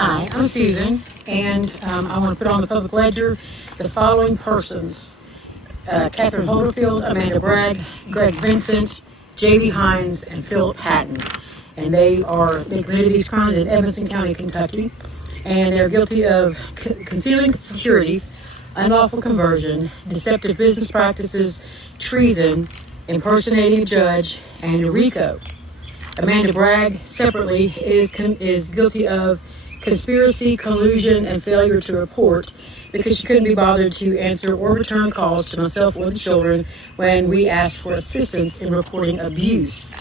Hi, I'm Susan, and I want to put on the public ledger the following persons: Catherine Holderfield, Amanda Bragg, Greg Vincent, J.B. Hines, and Philip Patton. And they committed these crimes in Evanston County, Kentucky, and they're guilty of concealing securities, unlawful conversion, deceptive business practices, treason, impersonating a judge, and RICO. Amanda Bragg, separately, is guilty of conspiracy, collusion, and failure to report because she couldn't be bothered to answer or return calls to myself or the children when we asked for assistance in reporting abuse.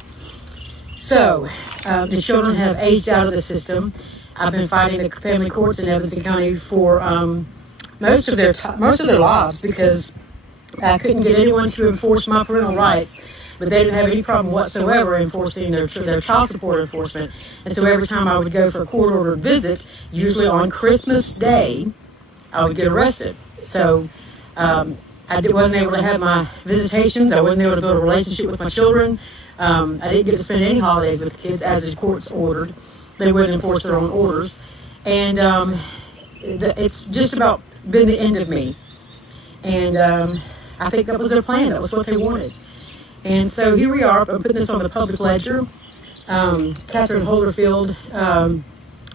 So, the children have aged out of the system. I've been fighting the family courts in Evanston County for most of their lives because I couldn't get anyone to enforce my parental rights. But they didn't have any problem whatsoever enforcing their child support enforcement. And so every time I would go for a court-ordered visit, usually on Christmas Day, I would get arrested. So I wasn't able to have my visitations. I wasn't able to build a relationship with my children. I didn't get to spend any holidays with the kids as the courts ordered. They wouldn't enforce their own orders. And it's just about been the end of me. And I think that was their plan. That was what they wanted. And so here we are. I'm putting this on the public ledger. Catherine Holderfield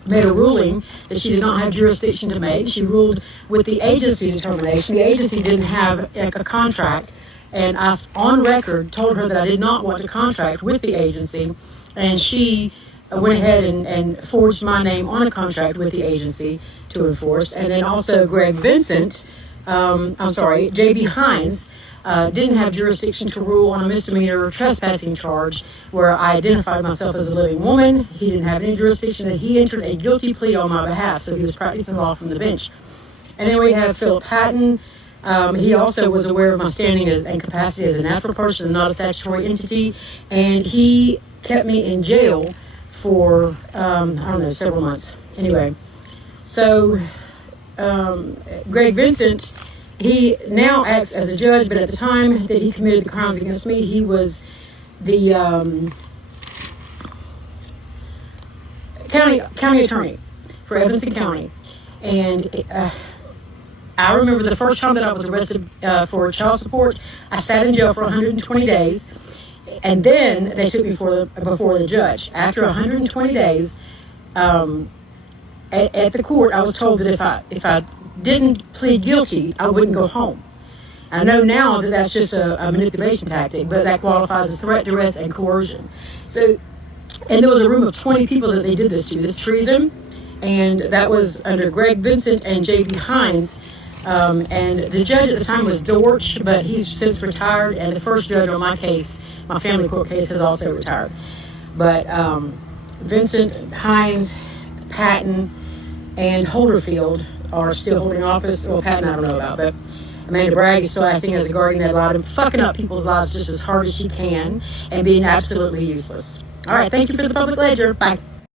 made a ruling that she did not have jurisdiction to make. She ruled with the agency determination. The agency didn't have a contract, and I, on record, told her that I did not want to contract with the agency, and she went ahead and forged my name on a contract with the agency to enforce. And then also Greg Vincent, J.B. Hines, didn't have jurisdiction to rule on a misdemeanor trespassing charge where I identified myself as a living woman. He didn't have any jurisdiction, and he entered a guilty plea on my behalf, so he was practicing law from the bench. And then we have Philip Patton. He also was aware of my standing and capacity as a natural person, not a statutory entity, and he kept me in jail for, several months. Anyway, so Greg Vincent, he now acts as a judge, but at the time that he committed the crimes against me, he was the county attorney for Evanston County. And I remember the first time that I was arrested for child support, I sat in jail for 120 days, and then they took me before the judge. After 120 days, at the court, I was told that if I didn't plead guilty, I wouldn't go home. I know now that that's just a manipulation tactic, but that qualifies as threat, duress, and coercion. So, and there was a room of 20 people that they did this to, this treason, and that was under Greg Vincent and J.B. Hines. And the judge at the time was Dortch, but he's since retired, and the first judge on my case, my family court case, has also retired. But Vincent, Hines, Patton, and Holderfield are still holding office. Well, Patton I don't know about, but Amanda Bragg is still acting as a guardian ad litem, fucking up people's lives just as hard as she can and being absolutely useless. All right, thank you for the public ledger. Bye.